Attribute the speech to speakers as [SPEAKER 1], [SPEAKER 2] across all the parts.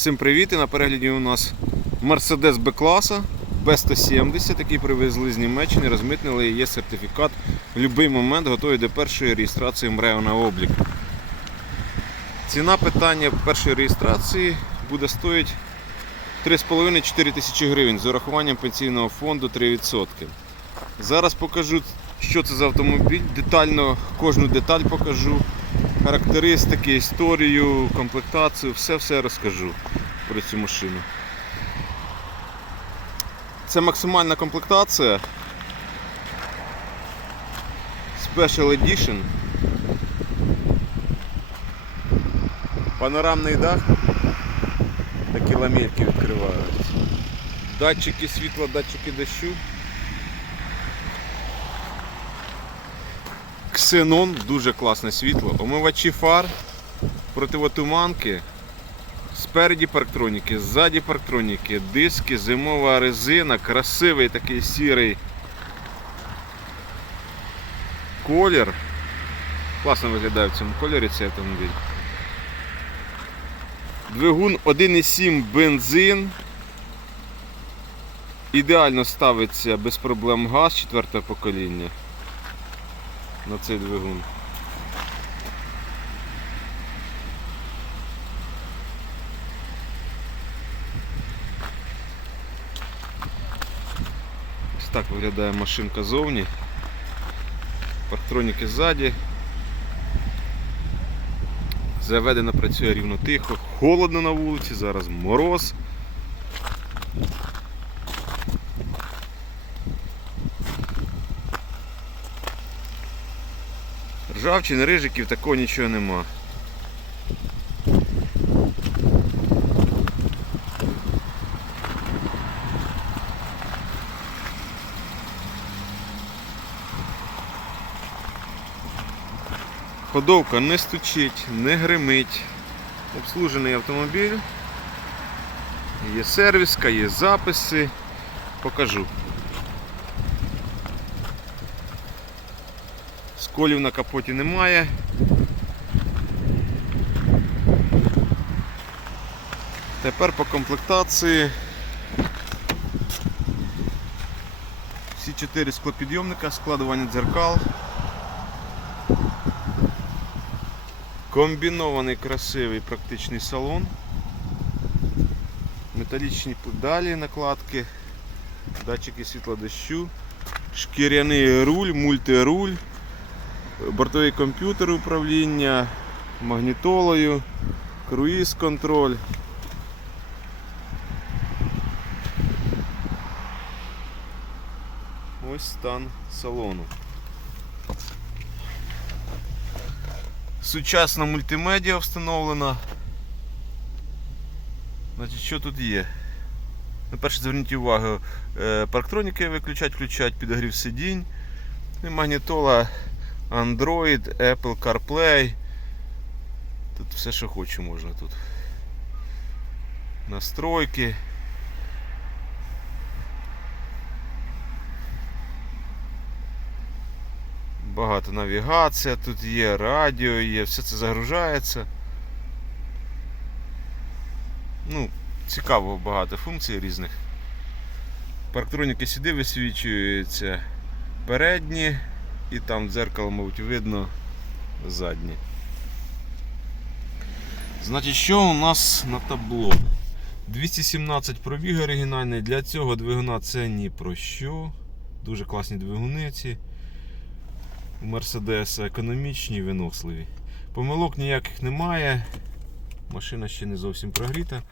[SPEAKER 1] Всім привіт! І на перегляді у нас Mercedes B-класа B170, який привезли з Німеччини, розмитнили і є сертифікат. В будь-який момент готовий до першої реєстрації МРЕО на облік. Ціна питання першої реєстрації буде стоїть 3,5-4 тисячі гривень з урахуванням пенсійного фонду 3%. Зараз покажу, що це за автомобіль, детально кожну деталь покажу, характеристики, історію, комплектацію, все-все розкажу про цю машину. Це максимальна комплектація. Special Edition. Панорамний дах. Такі ламельки відкриваються. Датчики світла, датчики дощу. Ксенон, дуже класне світло. Омивачі фар, противотуманки. Спереді парктроніки, ззаді парктроніки, диски, зимова резина, красивий такий сірий колір. Класно виглядає в цьому кольорі цей автомобіль. Двигун 1,7 бензин. Ідеально ставиться без проблем газ четвертого покоління на цей двигун. Ось так виглядає машинка зовні. Парктроніки ззаді. Заведена працює рівно тихо, холодно на вулиці, зараз мороз. Ржавчин, рижиків, такого нічого нема. Ходовка не стучить, не гримить. Обслужений автомобіль. Є сервіска, є записи. Покажу. Сколів на капоті немає. Тепер по комплектації. Всі чотири склопідйомника, складування дзеркал. Комбінований красивий практичний салон. Металічні педалі накладки, датчики світлодощу, шкіряний руль, мультируль, бортовий комп'ютер управління, магнітолою, круїз контроль. Ось стан салону. Сучасна мультимедіа встановлена. Значить, що тут є? Ну, перше зверніть увагу, е, парктроніки виключать, включать, підогрів сидінь, і магнітола Android, Apple CarPlay. Тут все, що хочу можна тут. Настройки. Багато навігація тут є, радіо є, все це загружається. Ну, цікаво багато функцій різних. Парктроніки сюди висвічуються передні і там дзеркало, мабуть, видно задні. Значить, що у нас на табло? 217 пробіг оригінальний. Для цього двигуна це ні про що. Дуже класні двигуни ці. У Мерседеса економічні, виносливі. Помилок ніяких немає. Машина ще не зовсім прогріта.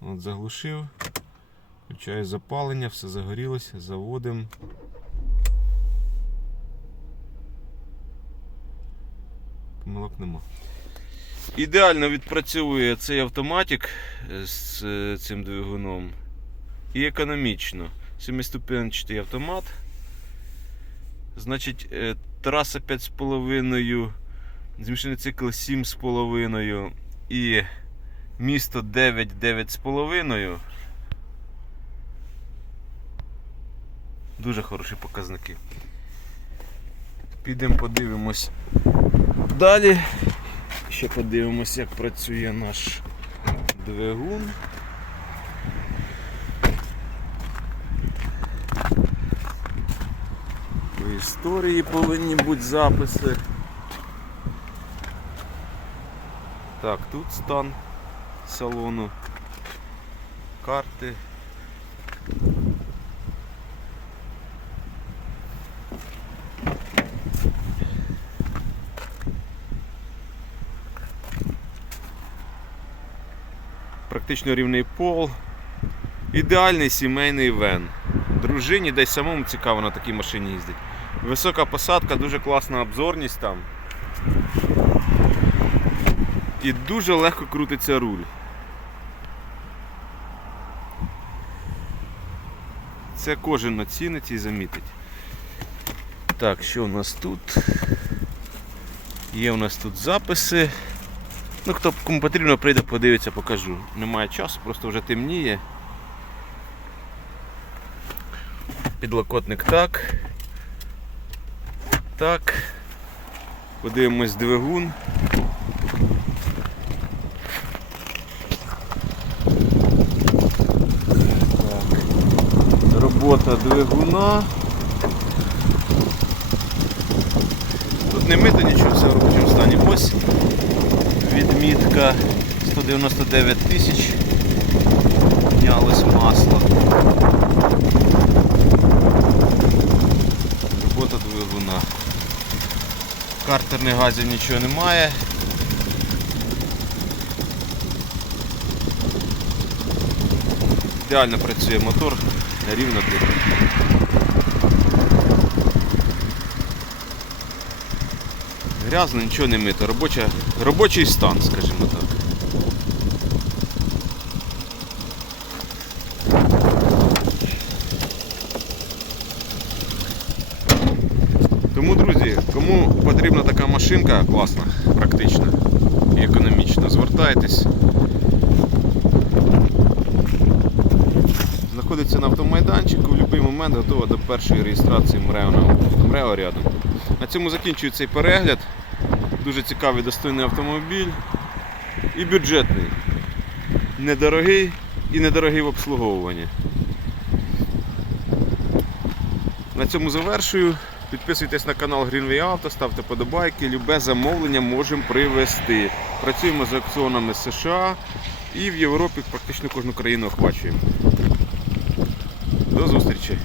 [SPEAKER 1] От Заглушив. Включаю запалення, все загорілося, заводимо. Помилок нема. Ідеально відпрацьовує цей автоматик з е, цим двигуном. І економічно. Семиступенчатий автомат. Значить, е, траса 5,5, змішаний цикл 7,5 і місто 9, 9,5. Дуже хороші показники. Підемо подивимось далі. Ще подивимося, як працює наш двигун. У історії повинні бути записи. Так, тут стан салону, карти. Практично рівний пол. Ідеальний сімейний вен. Дружині десь самому цікаво на такій машині їздить. Висока посадка, дуже класна обзорність там. І дуже легко крутиться руль. Це кожен оцінить і замітить. Так, що у нас тут? Є у нас тут записи. Ну, хто кому потрібно, прийде, подивиться, покажу. Немає часу, просто вже темніє. Підлокотник так. Так. Подивимось двигун. Так. Робота двигуна. Тут не мито нічого, все в робочому стані. Ось відмітка 199 тисяч. Мінялось масло. Робота двигуна. Картерних газів нічого немає. Ідеально працює мотор, рівно дихає. Грязно, нічого не мито. Робоча, робочий стан, скажімо так. Тому, друзі, кому потрібна така машинка класна, практична і економічна, звертайтесь. Знаходиться на автомайданчику, в будь-який момент готова до першої реєстрації МРЕО рядом. На цьому закінчую цей перегляд. Дуже цікавий достойний автомобіль і бюджетний. Недорогий і недорогий в обслуговуванні. На цьому завершую. Підписуйтесь на канал Greenway Auto, ставте подобайки, любе замовлення можемо привезти. Працюємо з аукціонами США і в Європі практично кожну країну охвачуємо. До зустрічі!